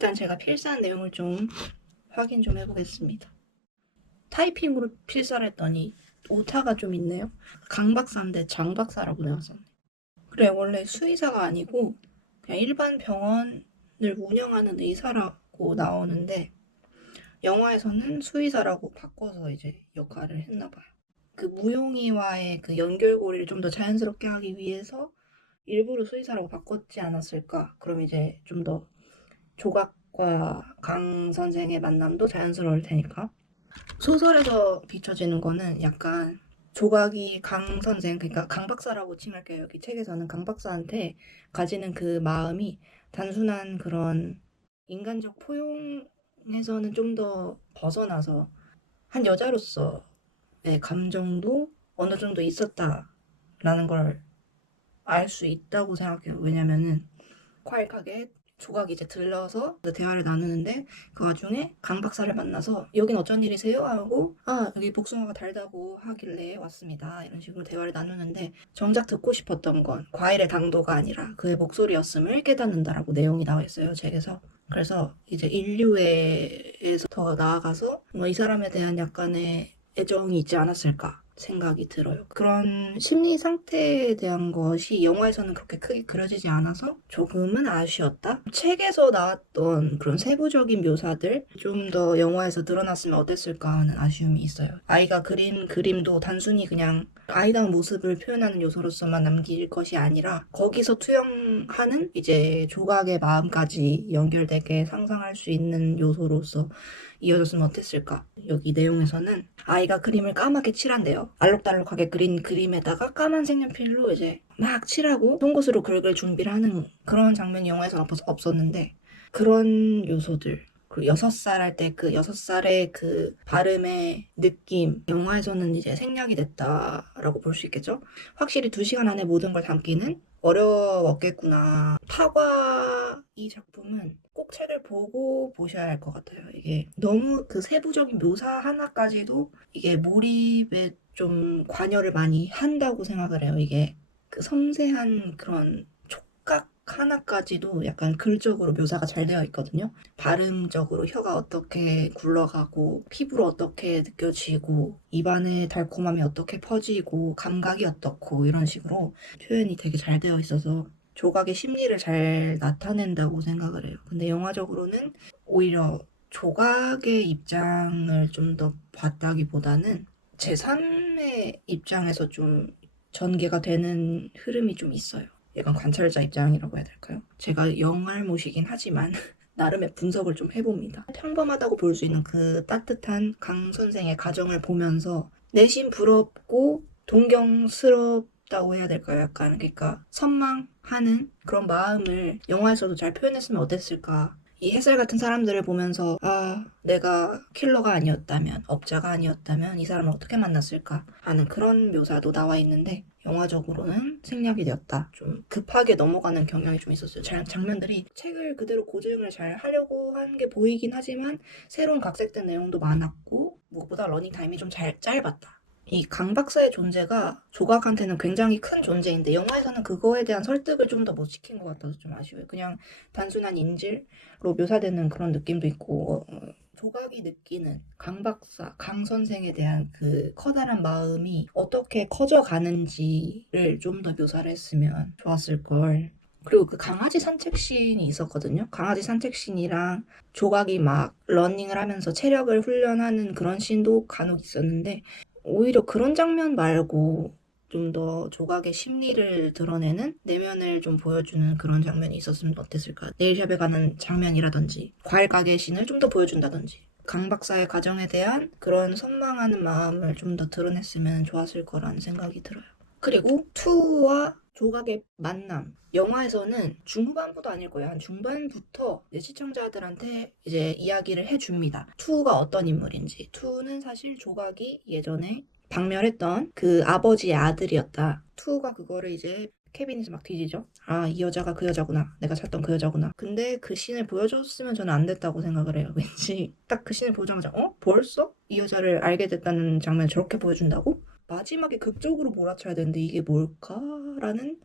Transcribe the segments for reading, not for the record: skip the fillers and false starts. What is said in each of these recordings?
일단 제가 필사한 내용을 좀 확인 좀 해보겠습니다. 타이핑으로 필사를 했더니 오타가 좀 있네요. 강 박사인데 장 박사라고 나왔었네. 그래, 원래 수의사가 아니고 그냥 일반 병원을 운영하는 의사라고 나오는데 영화에서는 수의사라고 바꿔서 이제 역할을 했나봐요. 그 무용이와의 그 연결고리를 좀 더 자연스럽게 하기 위해서 일부러 수의사라고 바꿨지 않았을까? 그럼 이제 좀 더 조각과 강 선생의 만남도 자연스러울 테니까. 소설에서 비춰지는 거는 약간 조각이 강 선생, 그러니까 강 박사라고 칭할게요. 여기 책에서는 강 박사한테 가지는 그 마음이 단순한 그런 인간적 포용에서는 좀 더 벗어나서 한 여자로서의 감정도 어느 정도 있었다라는 걸 알 수 있다고 생각해요. 왜냐면은 과일 가게에 조각이 이제 들러서 대화를 나누는데 그 와중에 강 박사를 만나서 여긴 어쩐 일이세요? 하고 여기 복숭아가 달다고 하길래 왔습니다. 이런 식으로 대화를 나누는데 정작 듣고 싶었던 건 과일의 당도가 아니라 그의 목소리였음을 깨닫는다라고 내용이 나와 있어요. 책에서. 그래서 이제 인류에서 더 나아가서 이 사람에 대한 약간의 애정이 있지 않았을까 생각이 들어요. 그런 심리 상태에 대한 것이 영화에서는 그렇게 크게 그려지지 않아서 조금은 아쉬웠다. 책에서 나왔던 그런 세부적인 묘사들 좀 더 영화에서 드러났으면 어땠을까 하는 아쉬움이 있어요. 아이가 그린 그림도 단순히 그냥 아이다운 모습을 표현하는 요소로서만 남길 것이 아니라 거기서 투영하는 이제 조각의 마음까지 연결되게 상상할 수 있는 요소로서 이어졌으면 어땠을까? 여기 내용에서는 아이가 그림을 까맣게 칠한대요. 알록달록하게 그린 그림에다가 까만 색연필로 이제 막 칠하고 송곳으로 긁을 준비를 하는 그런 장면이 영화에서는 없었는데 그런 요소들 그리고 6살 할 때 그 6살의 그 발음의 느낌 영화에서는 이제 생략이 됐다라고 볼 수 있겠죠? 확실히 2시간 안에 모든 걸 담기는 어려웠겠구나. 파과 이 작품은 꼭 책을 보고 보셔야 할 것 같아요. 이게 너무 그 세부적인 묘사 하나까지도 이게 몰입에 좀 관여를 많이 한다고 생각을 해요. 이게 그 섬세한 그런 촉각 하나까지도 약간 글적으로 묘사가 잘 되어 있거든요. 발음적으로 혀가 어떻게 굴러가고 피부로 어떻게 느껴지고 입안의 달콤함이 어떻게 퍼지고 감각이 어떻고 이런 식으로 표현이 되게 잘 되어 있어서 조각의 심리를 잘 나타낸다고 생각을 해요. 근데 영화적으로는 오히려 조각의 입장을 좀 더 봤다기보다는 제3의 입장에서 좀 전개가 되는 흐름이 좀 있어요. 약간 관찰자 입장이라고 해야 될까요? 제가 영알못이긴 하지만 나름의 분석을 좀 해봅니다. 평범하다고 볼 수 있는 그 따뜻한 강 선생의 가정을 보면서 내심 부럽고 동경스럽다고 해야 될까요? 약간 그러니까 선망하는 그런 마음을 영화에서도 잘 표현했으면 어땠을까? 이 햇살 같은 사람들을 보면서 내가 킬러가 아니었다면, 업자가 아니었다면 이 사람을 어떻게 만났을까 하는 그런 묘사도 나와 있는데 영화적으로는 생략이 되었다. 좀 급하게 넘어가는 경향이 좀 있었어요. 장면들이 책을 그대로 고증을 잘 하려고 한 게 보이긴 하지만 새로운 각색된 내용도 많았고 무엇보다 러닝타임이 좀 짧았다. 이 강 박사의 존재가 조각한테는 굉장히 큰 존재인데 영화에서는 그거에 대한 설득을 좀 더 못 시킨 것 같아서 좀 아쉬워요. 그냥 단순한 인질로 묘사되는 그런 느낌도 있고 조각이 느끼는 강 박사, 강 선생에 대한 그 커다란 마음이 어떻게 커져가는지를 좀 더 묘사를 했으면 좋았을 걸. 그리고 그 강아지 산책씬이 있었거든요. 강아지 산책씬이랑 조각이 막 러닝을 하면서 체력을 훈련하는 그런 씬도 간혹 있었는데 오히려 그런 장면 말고 좀 더 조각의 심리를 드러내는 내면을 좀 보여주는 그런 장면이 있었으면 어땠을까? 네일샵에 가는 장면이라든지 과일 가게 씬을 좀 더 보여준다든지 강 박사의 가정에 대한 그런 선망하는 마음을 좀 더 드러냈으면 좋았을 거라는 생각이 들어요. 그리고 투와 조각의 만남. 영화에서는 중후반부도 아닐 거예요. 한 중반부터 이제 시청자들한테 이제 이야기를 해줍니다. 투가 어떤 인물인지. 투는 사실 조각이 예전에 박멸했던 그 아버지의 아들이었다. 투가 그거를 이제 케빈에서 막 뒤지죠. 이 여자가 그 여자구나. 내가 찾던 그 여자구나. 근데 그 씬을 보여줬으면 저는 안 됐다고 생각을 해요. 왠지 딱 그 씬을 보자마자 벌써? 이 여자를 알게 됐다는 장면을 저렇게 보여준다고? 마지막에 극적으로 몰아쳐야 되는데 이게 뭘까라는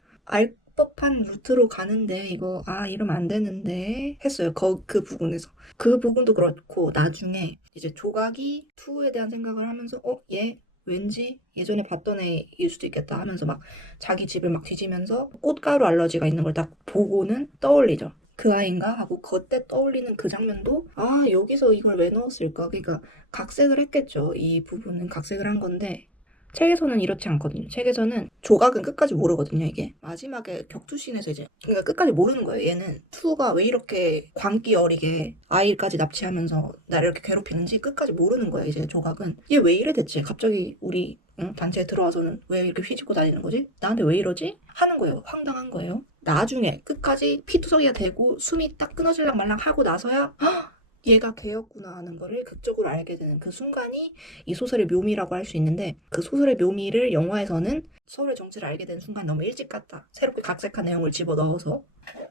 합법한 루트로 가는데 이거 이러면 안 되는데 했어요. 그 부분에서. 그 부분도 그렇고 나중에 이제 조각이 투에 대한 생각을 하면서 얘 왠지 예전에 봤던 애일 수도 있겠다 하면서 막 자기 집을 막 뒤지면서 꽃가루 알러지가 있는 걸 딱 보고는 떠올리죠. 그 아이인가 하고 그때 떠올리는 그 장면도 여기서 이걸 왜 넣었을까? 그러니까 각색을 했겠죠. 이 부분은 각색을 한 건데 책에서는 이렇지 않거든요. 책에서는 조각은 끝까지 모르거든요, 이게. 마지막에 격투씬에서 이제, 그러니까 끝까지 모르는 거예요, 얘는. 투가 왜 이렇게 광기 어리게 아이까지 납치하면서 나를 이렇게 괴롭히는지 끝까지 모르는 거예요, 이제 조각은. 얘 왜 이래 대체? 갑자기 우리 단체에 들어와서는 왜 이렇게 휘짓고 다니는 거지? 나한테 왜 이러지? 하는 거예요. 황당한 거예요. 나중에 끝까지 피투성이가 되고 숨이 딱 끊어질랑 말랑 하고 나서야 얘가 걔였구나 하는 거를 극적으로 알게 되는 그 순간이 이 소설의 묘미라고 할 수 있는데 그 소설의 묘미를 영화에서는 서울의 정체를 알게 된 순간 너무 일찍 갔다. 새롭게 각색한 내용을 집어넣어서.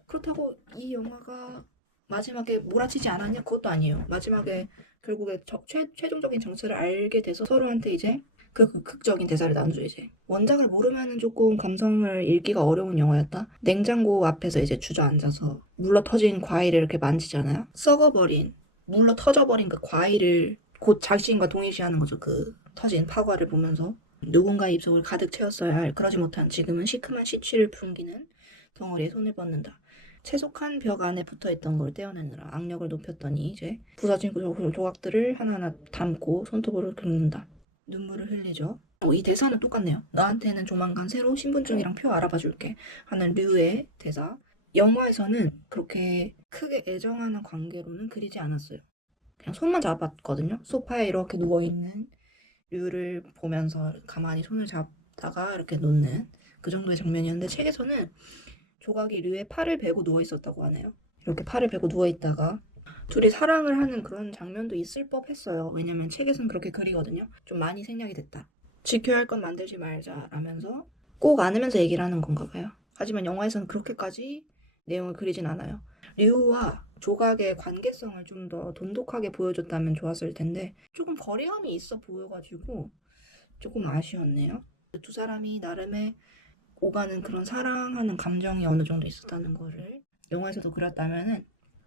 그렇다고 이 영화가 마지막에 몰아치지 않았냐? 그것도 아니에요. 마지막에 결국에 최종적인 정체를 알게 돼서 서로한테 이제 그 극적인 대사를 나누죠. 이제 원작을 모르면은 조금 감성을 읽기가 어려운 영화였다. 냉장고 앞에서 이제 주저앉아서 물러 터진 과일을 이렇게 만지잖아요. 썩어버린 물러 터져버린 그 과일을 곧 자신과 동일시하는 거죠. 그 터진 파과를 보면서 누군가의 입속을 가득 채웠어야 할 그러지 못한 지금은 시큼한 시취를 풍기는 덩어리에 손을 뻗는다. 채석한 벽 안에 붙어있던 걸 떼어내느라 악력을 높였더니 이제 부서진 조각들을 하나하나 담고 손톱으로 긁는다. 눈물을 흘리죠. 이 대사는 똑같네요. 너한테는 조만간 새로 신분증이랑 표 알아봐 줄게 하는 류의 대사. 영화에서는 그렇게 크게 애정하는 관계로는 그리지 않았어요. 그냥 손만 잡았거든요. 소파에 이렇게 누워있는 류를 보면서 가만히 손을 잡다가 이렇게 놓는 그 정도의 장면이었는데 책에서는 조각이 류의 팔을 베고 누워있었다고 하네요. 이렇게 팔을 베고 누워있다가 둘이 사랑을 하는 그런 장면도 있을 법했어요. 왜냐면 책에서는 그렇게 그리거든요. 좀 많이 생략이 됐다. 지켜야 할 건 만들지 말자 라면서 꼭 안으면서 얘기를 하는 건가 봐요. 하지만 영화에서는 그렇게까지 내용을 그리진 않아요. 류와 조각의 관계성을 좀 더 돈독하게 보여줬다면 좋았을 텐데 조금 거리감이 있어 보여가지고 조금 아쉬웠네요. 두 사람이 나름의 오가는 그런 사랑하는 감정이 어느 정도 있었다는 거를 영화에서도 그렸다면은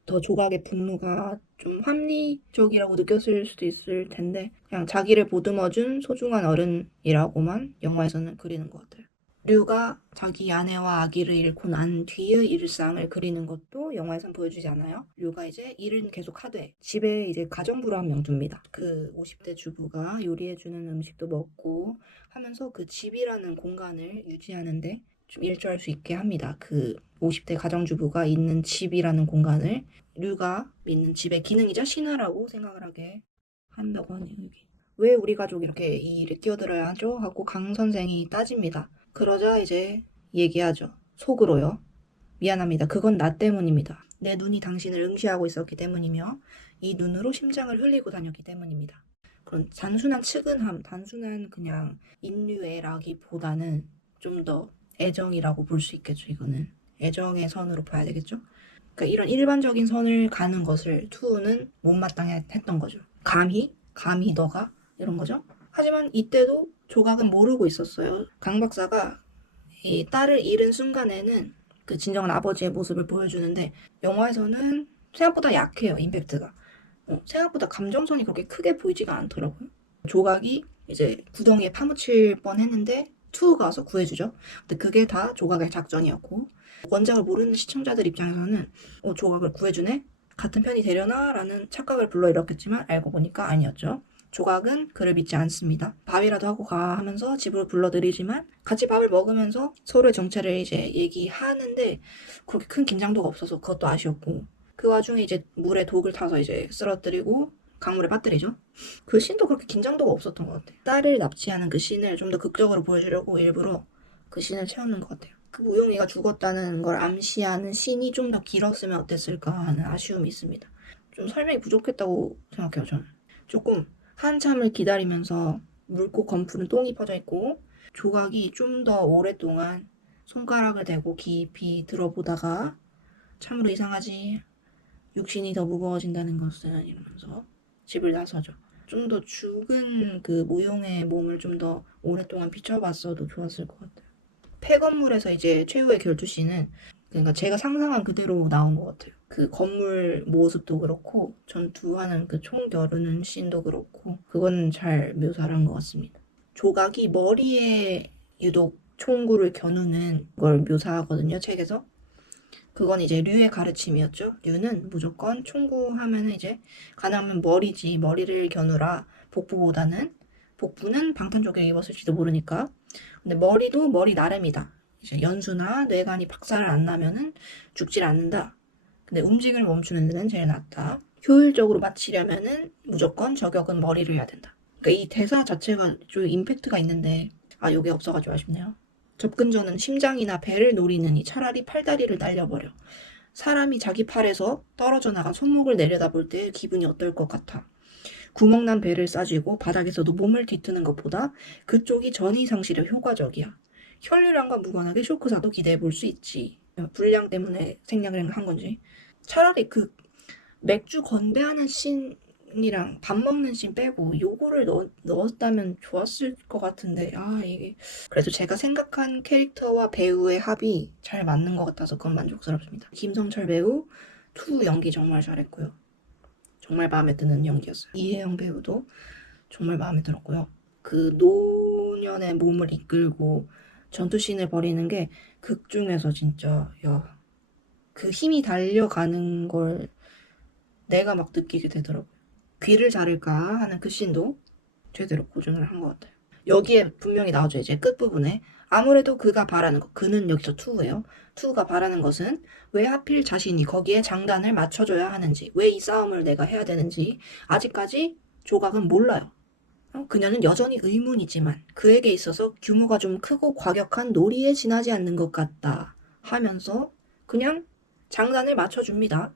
더 조각의 분노가 좀 합리적이라고 느꼈을 수도 있을 텐데 그냥 자기를 보듬어준 소중한 어른이라고만 영화에서는 그리는 것 같아요. 류가 자기 아내와 아기를 잃고 난 뒤의 일상을 그리는 것도 영화에선 보여주지 않아요. 류가 이제 일은 계속 하되 집에 이제 가정부를 한 명 둡니다. 그 50대 주부가 요리해주는 음식도 먹고 하면서 그 집이라는 공간을 유지하는데 좀 일조할 수 있게 합니다. 그 50대 가정주부가 있는 집이라는 공간을 류가 믿는 집의 기능이자 신화라고 생각을 하게 한다고 하네요. 왜 우리 가족이 이렇게 이 일에 끼어들어야 하죠? 하고 강 선생이 따집니다. 그러자 이제 얘기하죠. 속으로요. 미안합니다. 그건 나 때문입니다. 내 눈이 당신을 응시하고 있었기 때문이며 이 눈으로 심장을 흘리고 다녔기 때문입니다. 그런 단순한 측은함, 단순한 그냥 인류애라기보다는 좀 더 애정이라고 볼 수 있겠죠. 이거는 애정의 선으로 봐야 되겠죠. 그러니까 이런 일반적인 선을 가는 것을 투우는 못마땅해 했던 거죠. 감히 너가 이런 거죠. 하지만 이때도 조각은 모르고 있었어요. 강 박사가 이 딸을 잃은 순간에는 그 진정한 아버지의 모습을 보여주는데 영화에서는 생각보다 약해요. 임팩트가. 생각보다 감정선이 그렇게 크게 보이지가 않더라고요. 조각이 이제 구덩이에 파묻힐 뻔했는데 투우가 와서 구해주죠. 근데 그게 다 조각의 작전이었고 원작을 모르는 시청자들 입장에서는 조각을 구해주네? 같은 편이 되려나? 라는 착각을 불러일으켰지만 알고 보니까 아니었죠. 조각은 그를 믿지 않습니다. 밥이라도 하고 가 하면서 집으로 불러들이지만 같이 밥을 먹으면서 서로의 정체를 이제 얘기하는데 그렇게 큰 긴장도가 없어서 그것도 아쉬웠고 그 와중에 이제 물에 독을 타서 이제 쓰러뜨리고 강물에 빠뜨리죠. 그 씬도 그렇게 긴장도가 없었던 것 같아요. 딸을 납치하는 그 씬을 좀 더 극적으로 보여주려고 일부러 그 씬을 채우는 것 같아요. 그 우용이가 죽었다는 걸 암시하는 씬이 좀 더 길었으면 어땠을까 하는 아쉬움이 있습니다. 좀 설명이 부족했다고 생각해요, 저는. 조금 한참을 기다리면서 물고 검푸른 똥이 퍼져 있고 조각이 좀 더 오랫동안 손가락을 대고 깊이 들어보다가 참으로 이상하지 육신이 더 무거워진다는 것은 이러면서 집을 나서죠. 좀 더 죽은 그 무용의 몸을 좀 더 오랫동안 비춰봤어도 좋았을 것 같아요. 폐건물에서 이제 최후의 결투씬은 그러니까 제가 상상한 그대로 나온 것 같아요. 그 건물 모습도 그렇고 전투하는 그 총 겨루는 씬도 그렇고 그건 잘 묘사를 한 것 같습니다. 조각이 머리에 유독 총구를 겨누는 걸 묘사하거든요, 책에서. 그건 이제 류의 가르침이었죠. 류는 무조건 총구하면은 이제 가능하면 머리지, 머리를 겨누라. 복부는 방탄조개를 입었을지도 모르니까. 근데 머리도 머리 나름이다. 이제 연수나 뇌관이 박살을 안 나면은 죽질 않는다. 근데 움직임을 멈추는 데는 제일 낫다. 효율적으로 마치려면은 무조건 저격은 머리를 해야 된다. 그러니까 이 대사 자체가 좀 임팩트가 있는데 요게 없어가지고 아쉽네요. 접근 전은 심장이나 배를 노리느니 차라리 팔다리를 날려버려. 사람이 자기 팔에서 떨어져 나간 손목을 내려다볼 때 기분이 어떨 것 같아. 구멍난 배를 싸쥐고 바닥에서도 몸을 뒤트는 것보다 그쪽이 전이 상실에 효과적이야. 혈류량과 무관하게 쇼크사도 기대해 볼 수 있지. 불량 때문에 생략을 한 건지. 차라리 그 맥주 건배하는 씬이랑 밥 먹는 씬 빼고 요거를 넣었다면 좋았을 것 같은데 이게 그래도 제가 생각한 캐릭터와 배우의 합이 잘 맞는 것 같아서 그건 만족스럽습니다. 김성철 배우 투 연기 정말 잘했고요. 정말 마음에 드는 연기였어요. 이혜영 배우도 정말 마음에 들었고요. 그 노년의 몸을 이끌고 전투씬을 벌이는 게 극 중에서 진짜 그 힘이 달려가는 걸 내가 막 느끼게 되더라고요. 귀를 자를까 하는 그 씬도 제대로 고증을 한 것 같아요. 여기에 분명히 나오죠. 이제 끝부분에 아무래도 그가 바라는 것, 그는 여기서 투예요. 투가 바라는 것은 왜 하필 자신이 거기에 장단을 맞춰줘야 하는지, 왜 이 싸움을 내가 해야 되는지 아직까지 조각은 몰라요. 그녀는 여전히 의문이지만 그에게 있어서 규모가 좀 크고 과격한 놀이에 지나지 않는 것 같다 하면서 그냥 장단을 맞춰줍니다.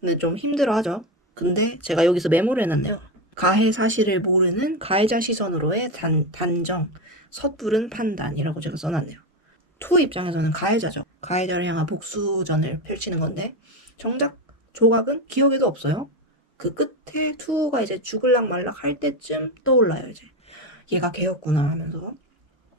근데 좀 힘들어하죠. 근데 제가 여기서 메모를 해놨네요. 가해 사실을 모르는 가해자 시선으로의 단정, 섣부른 판단이라고 제가 써놨네요. 투 입장에서는 가해자죠. 가해자를 향한 복수전을 펼치는 건데 정작 조각은 기억에도 없어요. 그 끝에 투가 이제 죽을락 말락 할 때쯤 떠올라요. 이제 얘가 걔였구나 하면서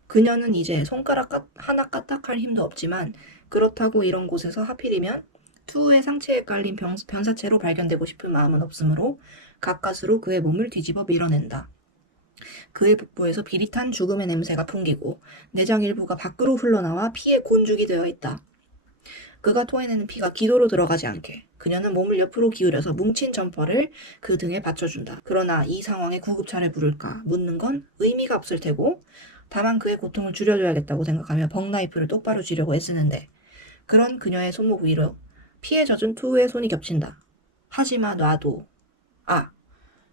그녀는 이제 손가락 하나 까딱할 힘도 없지만 그렇다고 이런 곳에서 하필이면 투의 상체에 깔린 변사체로 발견되고 싶은 마음은 없으므로 가까스로 그의 몸을 뒤집어 밀어낸다. 그의 복부에서 비릿한 죽음의 냄새가 풍기고 내장 일부가 밖으로 흘러나와 피에 곤죽이 되어 있다. 그가 토해내는 피가 기도로 들어가지 않게 그녀는 몸을 옆으로 기울여서 뭉친 점퍼를 그 등에 받쳐준다. 그러나 이 상황에 구급차를 부를까 묻는 건 의미가 없을 테고 다만 그의 고통을 줄여줘야겠다고 생각하며 벙나이프를 똑바로 쥐려고 애쓰는데 그런 그녀의 손목 위로 피에 젖은 투의 손이 겹친다. 하지마 놔도.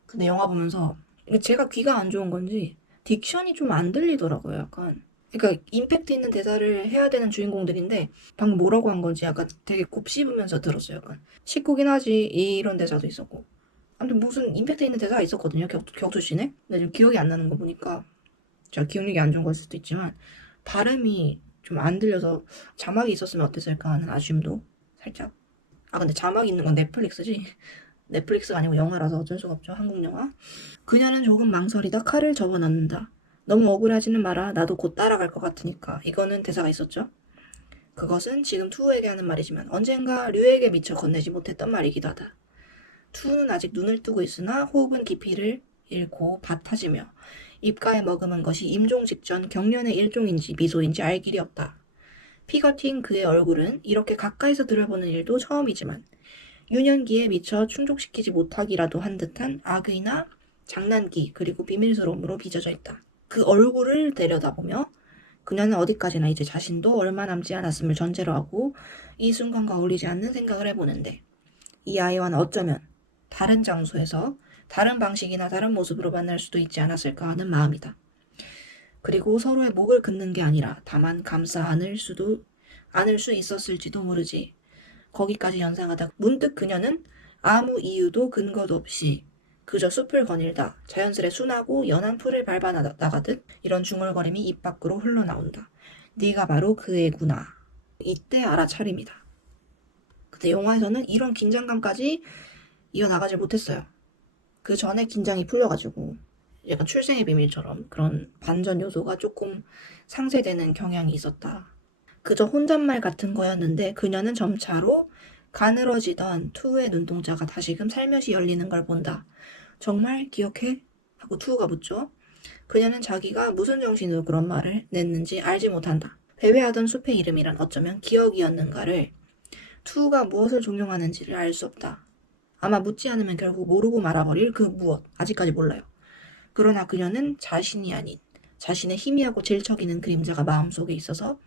근데 영화 보면서 제가 귀가 안 좋은 건지 딕션이 좀 안 들리더라고요. 약간. 그러니까 임팩트 있는 대사를 해야 되는 주인공들인데 방금 뭐라고 한 건지 약간 되게 곱씹으면서 들었어요. 약간 식구긴 하지 이런 대사도 있었고 아무튼 무슨 임팩트 있는 대사가 있었거든요. 격투씬에. 근데 지금 기억이 안 나는 거 보니까 제가 기억력이 안 좋은 걸 수도 있지만 발음이 좀 안 들려서 자막이 있었으면 어땠을까 하는 아쉬움도 살짝. 근데 자막 있는 건 넷플릭스지. 넷플릭스가 아니고 영화라서 어쩔 수가 없죠. 한국 영화. 그녀는 조금 망설이다 칼을 접어넣는다. 너무 억울하지는 마라. 나도 곧 따라갈 것 같으니까. 이거는 대사가 있었죠. 그것은 지금 투우에게 하는 말이지만 언젠가 류에게 미처 건네지 못했던 말이기도 하다. 투우는 아직 눈을 뜨고 있으나 호흡은 깊이를 잃고 밭하지며 입가에 머금은 것이 임종 직전 경련의 일종인지 미소인지 알 길이 없다. 피가 튄 그의 얼굴은 이렇게 가까이서 들여보는 일도 처음이지만 유년기에 미처 충족시키지 못하기라도 한 듯한 악의나 장난기 그리고 비밀스러움으로 빚어져 있다. 그 얼굴을 내려다보며 그녀는 어디까지나 이제 자신도 얼마 남지 않았음을 전제로 하고 이 순간과 어울리지 않는 생각을 해보는데 이 아이와는 어쩌면 다른 장소에서 다른 방식이나 다른 모습으로 만날 수도 있지 않았을까 하는 마음이다. 그리고 서로의 목을 긋는 게 아니라 다만 감싸 안을 수 있었을지도 모르지. 거기까지 연상하다 문득 그녀는 아무 이유도 근거도 없이 그저 숲을 거닐다 자연스레 순하고 연한 풀을 밟아 나가듯 이런 중얼거림이 입 밖으로 흘러나온다. 네가 바로 그 애구나. 이때 알아차립니다. 근데 영화에서는 이런 긴장감까지 이어나가질 못했어요. 그 전에 긴장이 풀려가지고 약간 출생의 비밀처럼 그런 반전 요소가 조금 상쇄되는 경향이 있었다. 그저 혼잣말 같은 거였는데 그녀는 점차로 가늘어지던 투우의 눈동자가 다시금 살며시 열리는 걸 본다. 정말 기억해? 하고 투우가 묻죠. 그녀는 자기가 무슨 정신으로 그런 말을 냈는지 알지 못한다. 배회하던 숲의 이름이란 어쩌면 기억이었는가를 투우가 무엇을 종용하는지를 알 수 없다. 아마 묻지 않으면 결국 모르고 말아버릴 그 무엇, 아직까지 몰라요. 그러나 그녀는 자신이 아닌 자신의 희미하고 질척이는 그림자가 마음속에 있어서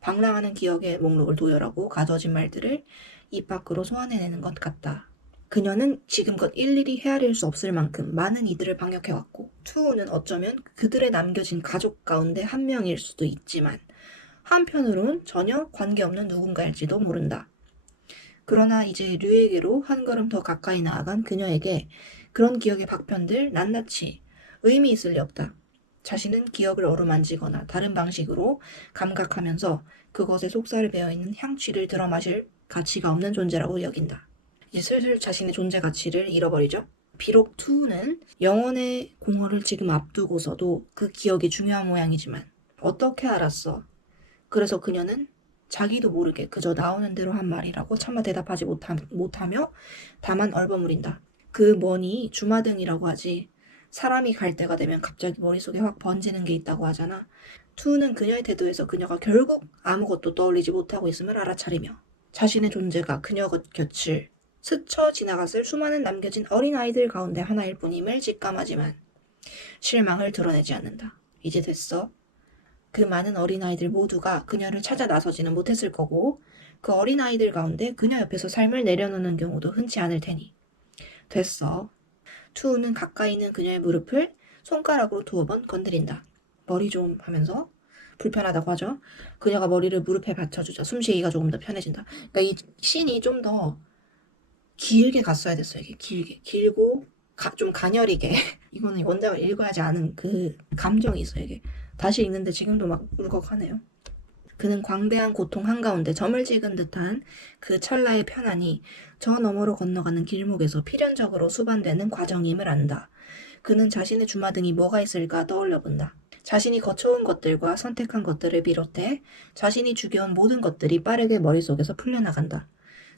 방랑하는 기억의 목록을 도열하고 가져진 말들을 입 밖으로 소환해내는 것 같다. 그녀는 지금껏 일일이 헤아릴 수 없을 만큼 많은 이들을 방역해왔고 투우는 어쩌면 그들의 남겨진 가족 가운데 한 명일 수도 있지만 한편으론 전혀 관계없는 누군가일지도 모른다. 그러나 이제 류에게로 한 걸음 더 가까이 나아간 그녀에게 그런 기억의 박편들 낱낱이 의미 있을 리 없다. 자신은 기억을 어루만지거나 다른 방식으로 감각하면서 그것의 속살을 배어있는 향취를 들어 마실 가치가 없는 존재라고 여긴다. 이제 슬슬 자신의 존재 가치를 잃어버리죠. 비록 투는 영혼의 공허를 지금 앞두고서도 그 기억이 중요한 모양이지만 어떻게 알았어? 그래서 그녀는 자기도 모르게 그저 나오는 대로 한 말이라고 차마 대답하지 못하며 다만 얼버무린다. 그 뭐니 주마등이라고 하지. 사람이 갈 때가 되면 갑자기 머릿속에 확 번지는 게 있다고 하잖아. 투는 그녀의 태도에서 그녀가 결국 아무것도 떠올리지 못하고 있음을 알아차리며 자신의 존재가 그녀 곁을 스쳐 지나갔을 수많은 남겨진 어린아이들 가운데 하나일 뿐임을 직감하지만 실망을 드러내지 않는다. 이제 됐어. 그 많은 어린아이들 모두가 그녀를 찾아 나서지는 못했을 거고 그 어린아이들 가운데 그녀 옆에서 삶을 내려놓는 경우도 흔치 않을 테니. 됐어. 투우는 가까이 있는 그녀의 무릎을 손가락으로 2번 건드린다. 머리 좀 하면서 불편하다고 하죠. 그녀가 머리를 무릎에 받쳐주자 숨쉬기가 조금 더 편해진다. 그러니까 이 씬이 좀 더 길게 갔어야 됐어요. 이게 길고 좀 가녀리게. 이거는 원작을 읽어야지 아는 그 감정이 있어요. 이게 다시 읽는데 지금도 막 울컥하네요. 그는 광대한 고통 한가운데 점을 찍은 듯한 그 찰나의 편안이 저 너머로 건너가는 길목에서 필연적으로 수반되는 과정임을 안다. 그는 자신의 주마등이 뭐가 있을까 떠올려 본다. 자신이 거쳐온 것들과 선택한 것들을 비롯해 자신이 죽여온 모든 것들이 빠르게 머릿속에서 풀려나간다.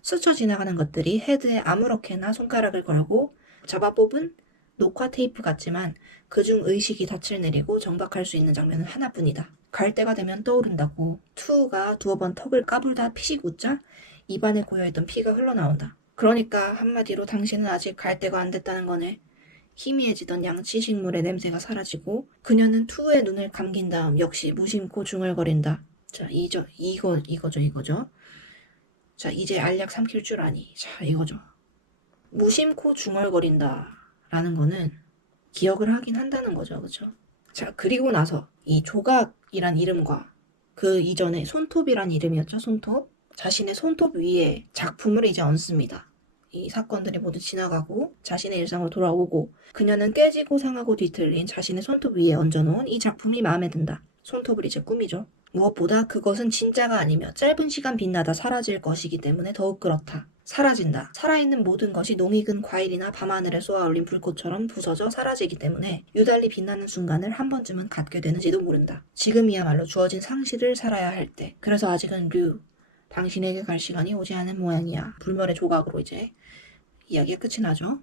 스쳐 지나가는 것들이 헤드에 아무렇게나 손가락을 걸고 잡아 뽑은 녹화 테이프 같지만 그중 의식이 닻을 내리고 정박할 수 있는 장면은 하나뿐이다. 갈 때가 되면 떠오른다고. 투우가 2번 턱을 까불다 피식 웃자 입안에 고여있던 피가 흘러나온다. 그러니까 한마디로 당신은 아직 갈 때가 안 됐다는 거네. 희미해지던 양치식물의 냄새가 사라지고 그녀는 투우의 눈을 감긴 다음 역시 무심코 중얼거린다. 자, 이거죠. 자, 이제 알약 삼킬 줄 아니. 자, 이거죠. 무심코 중얼거린다 라는 거는 기억을 하긴 한다는 거죠. 그쵸? 자, 그리고 나서 이 조각이란 이름과 그 이전에 손톱이란 이름이었죠. 손톱. 자신의 손톱 위에 작품을 이제 얹습니다. 이 사건들이 모두 지나가고 자신의 일상으로 돌아오고 그녀는 깨지고 상하고 뒤틀린 자신의 손톱 위에 얹어놓은 이 작품이 마음에 든다. 손톱을 이제 꾸미죠. 무엇보다 그것은 진짜가 아니며 짧은 시간 빛나다 사라질 것이기 때문에 더욱 그렇다. 사라진다. 살아있는 모든 것이 농익은 과일이나 밤하늘에 쏘아올린 불꽃처럼 부서져 사라지기 때문에 유달리 빛나는 순간을 한 번쯤은 갖게 되는지도 모른다. 지금이야말로 주어진 상실을 살아야 할 때. 그래서 아직은 류, 당신에게 갈 시간이 오지 않은 모양이야. 불멸의 조각으로 이제 이야기가 끝이 나죠.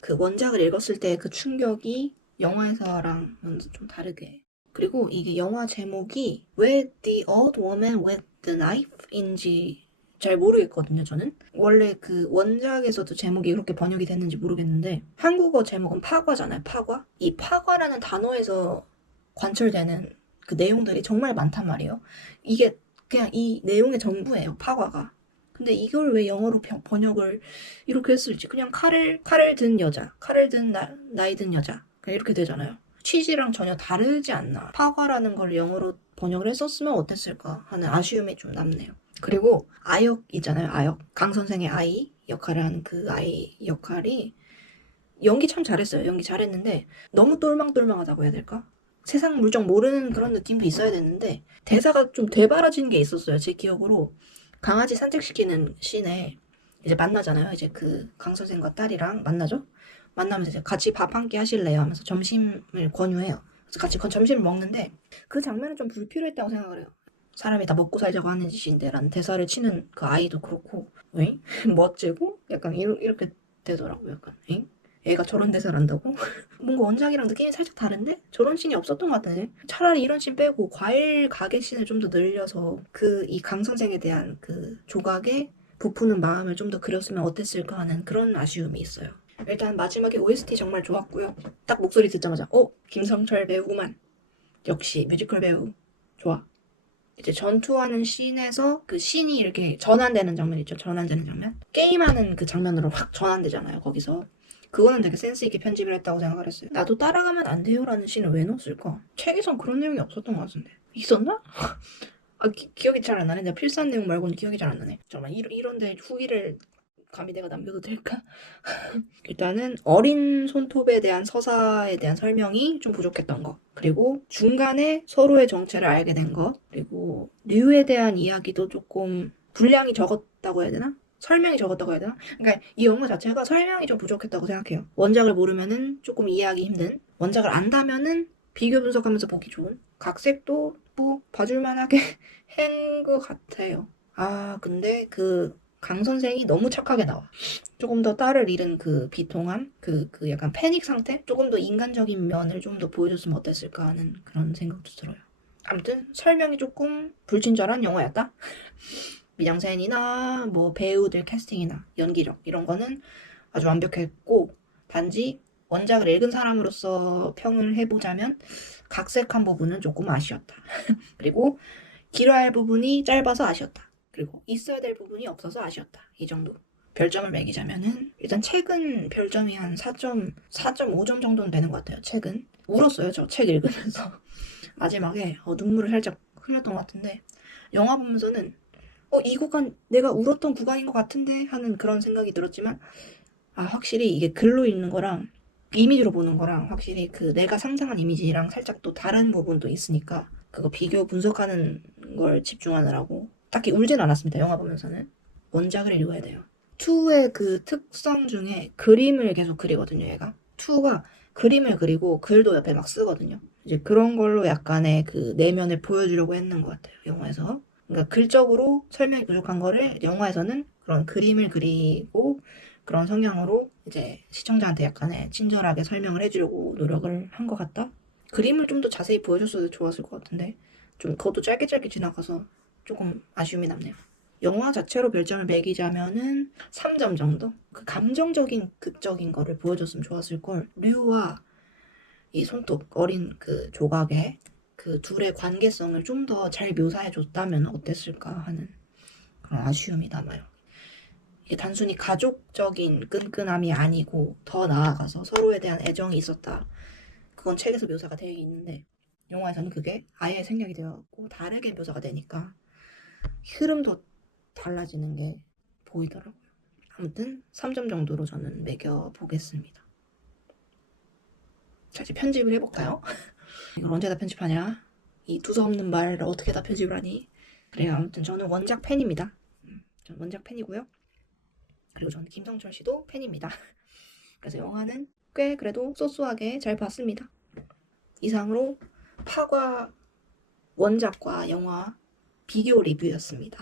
그 원작을 읽었을 때 그 충격이 영화에서랑은 좀 다르게. 그리고 이게 영화 제목이 왜 The Old Woman with the Knife인지 잘 모르겠거든요, 저는. 원래 그 원작에서도 제목이 이렇게 번역이 됐는지 모르겠는데 한국어 제목은 파과잖아요, 파과. 이 파과라는 단어에서 관철되는 그 내용들이 정말 많단 말이에요. 이게 그냥 이 내용의 전부예요, 파과가. 근데 이걸 왜 영어로 번역을 이렇게 했을지. 그냥 칼을 든 여자, 칼을 든 나이 든 여자 그냥 이렇게 되잖아요. 취지랑 전혀 다르지 않나. 파과라는 걸 영어로 번역을 했었으면 어땠을까 하는 아쉬움이 좀 남네요. 그리고 아역 있잖아요. 아역. 강 선생의 아이 역할을 하는 그 아이 역할이 연기 참 잘했어요. 연기 잘했는데 너무 똘망똘망하다고 해야 될까? 세상 물정 모르는 그런 느낌도 있어야 되는데 대사가 좀 되바라진 게 있었어요. 제 기억으로 강아지 산책시키는 씬에 이제 만나잖아요. 이제 그 강 선생과 딸이랑 만나죠. 만나면서 이제 같이 밥 한 끼 하실래요? 하면서 점심을 권유해요. 그래서 같이 점심을 먹는데 그 장면은 좀 불필요했다고 생각을 해요. 사람이 다 먹고 살자고 하는 짓인데 라는 대사를 치는 그 아이도 그렇고 왜? 뭐 어째고? 약간 이렇게 되더라고요. 약간 에? 애가 저런 대사를 한다고? 뭔가 원작이랑 느낌이 살짝 다른데? 저런 씬이 없었던 것 같은데? 차라리 이런 씬 빼고 과일 가게 씬을 좀 더 늘려서 이 강 선생에 대한 그 조각에 부푸는 마음을 좀 더 그렸으면 어땠을까 하는 그런 아쉬움이 있어요. 일단 마지막에 OST 정말 좋았고요. 딱 목소리 듣자마자 김성철 배우구만. 역시 뮤지컬 배우. 좋아. 이제 전투하는 씬에서 그 씬이 이렇게 전환되는 장면 있죠. 전환되는 장면. 게임하는 그 장면으로 확 전환되잖아요. 거기서. 그거는 되게 센스있게 편집을 했다고 생각을 했어요. 나도 따라가면 안 돼요라는 씬을 왜 넣었을까? 책에선 그런 내용이 없었던 것 같은데. 있었나? 기억이 잘 안 나네. 내가 필사한 내용 말고는 기억이 잘 안 나네. 잠깐만, 이런데 후기를 감히 내가 남겨도 될까? 일단은 어린 손톱에 대한 서사에 대한 설명이 좀 부족했던 거. 그리고 중간에 서로의 정체를 알게 된 거. 그리고 류에 대한 이야기도 조금 분량이 적었다고 해야 되나? 설명이 적었다고 해야 되나? 그러니까 이 영화 자체가 설명이 좀 부족했다고 생각해요. 원작을 모르면은 조금 이해하기 힘든. 원작을 안다면은 비교 분석하면서 보기 좋은. 각색도 뭐 봐줄만하게 한 것 같아요. 근데 강 선생이 너무 착하게 나와. 조금 더 딸을 잃은 그 비통함, 그 약간 패닉 상태? 조금 더 인간적인 면을 좀 더 보여줬으면 어땠을까 하는 그런 생각도 들어요. 아무튼 설명이 조금 불친절한 영화였다. 미장센이나 뭐 배우들 캐스팅이나 연기력 이런 거는 아주 완벽했고 단지 원작을 읽은 사람으로서 평을 해보자면 각색한 부분은 조금 아쉬웠다. 그리고 길어야 할 부분이 짧아서 아쉬웠다. 그리고 있어야 될 부분이 없어서 아쉬웠다. 이 정도. 별점을 매기자면은 일단 책은 별점이 한 4.5점 정도는 되는 것 같아요. 책은. 울었어요. 저 책 읽으면서. 마지막에 눈물을 살짝 흘렸던 것 같은데 영화 보면서는 이 구간 내가 울었던 구간인 것 같은데 하는 그런 생각이 들었지만 확실히 이게 글로 읽는 거랑 이미지로 보는 거랑 확실히 그 내가 상상한 이미지랑 살짝 또 다른 부분도 있으니까 그거 비교 분석하는 걸 집중하느라고 딱히 울진 않았습니다. 영화 보면서는. 원작을 읽어야 돼요. 2의 그 특성 중에 그림을 계속 그리거든요. 얘가 2가 그림을 그리고 글도 옆에 막 쓰거든요. 이제 그런 걸로 약간의 그 내면을 보여주려고 했는 것 같아요. 영화에서. 그러니까 글적으로 설명이 부족한 거를 영화에서는 그런 그림을 그리고 그런 성향으로 이제 시청자한테 약간의 친절하게 설명을 해주려고 노력을 한 것 같다. 그림을 좀 더 자세히 보여줬어도 좋았을 것 같은데 좀 그것도 짧게 지나가서 조금 아쉬움이 남네요. 영화 자체로 별점을 매기자면은 3점 정도? 그 감정적인 극적인 거를 보여줬으면 좋았을 걸. 류와 이 손톱 어린 그 조각의 그 둘의 관계성을 좀 더 잘 묘사해줬다면 어땠을까 하는 그런 아쉬움이 남아요. 이게 단순히 가족적인 끈끈함이 아니고 더 나아가서 서로에 대한 애정이 있었다. 그건 책에서 묘사가 되어 있는데 영화에서는 그게 아예 생략이 되었고 다르게 묘사가 되니까 흐름도 달라지는 게 보이더라고요. 아무튼 3점 정도로 저는 매겨보겠습니다. 자, 이제 편집을 해볼까요? 이걸 언제 다 편집하냐? 이 두서없는 말을 어떻게 다 편집을 하니? 그래요. 아무튼 저는 원작 팬입니다. 저는 원작 팬이고요. 그리고 저는 김성철 씨도 팬입니다. 그래서 영화는 꽤 그래도 소소하게 잘 봤습니다. 이상으로 파과 원작과 영화 비교 리뷰였습니다.